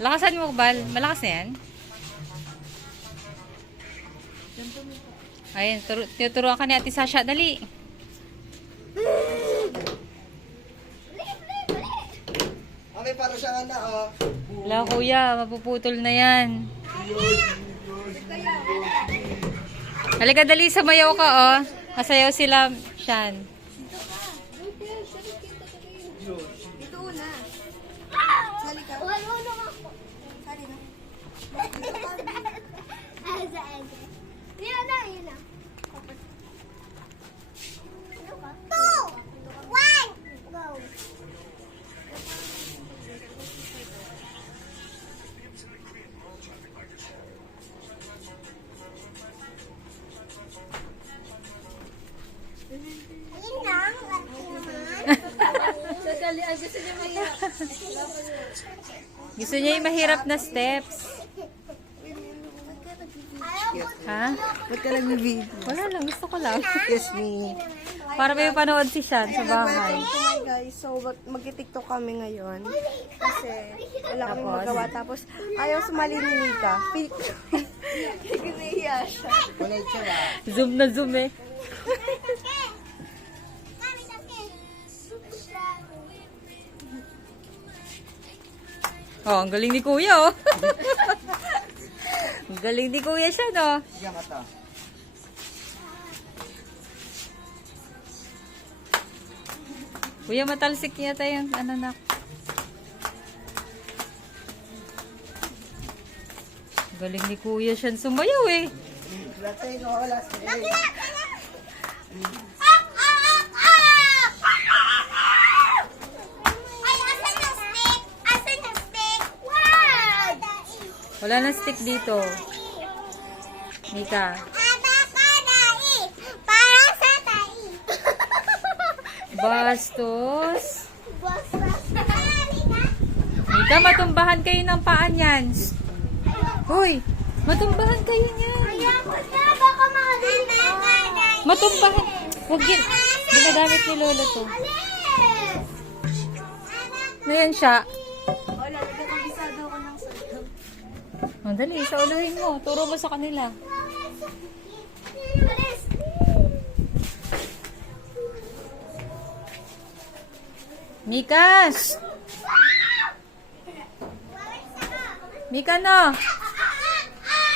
Lakasan mo, Bal. Malakas na yan. Ayun, tinuturuan ka ni Ate Sasha. Dali. Okay, para siyang anak, oh. Wala, kuya. Mapuputol na yan. Halika, dali. Samayaw ka, oh. Masayaw sila, Shan. Dito una. Sali ka. Sali na. Yan na. 2, 1, go. Ayun lang. Gusto niya yung mahirap na steps. Ha? Ba't ka nag-video? Wala lang. Gusto ko lang. Yes, me. Para may panood si Shan sa bahay. Hi guys, so mag-tiktok kami ngayon. Kasi wala kaming Tapos? magawa. Tapos ayaw sumali ni Mika. Nahiya siya. Kunay siya ba? Zoom na zoom eh. Oh, ang galing ni Kuya, oh. Ang galing ni Kuya siya, no? Diyan ka to. Kuya, matalsik yata yung anak. Galing ni Kuya siya sumayaw, eh. Latay ko, wala sa Wala na stick dito. Mika. Para sa tai. Bastos. Basta. Mika, matumbahan kayo ng paan yan. Hoy, matumbahan kayo niyan. Ayoko na, baka makadali ka. Matumbahan. Huwag yun. Ginagamit ni Lolo to. Alis! Ngayon siya. Wala, nagkakabisado ako ng sayo. Oh, dali, sauluhin mo. Turo mo sa kanila. Alis! Mika! Mika, no?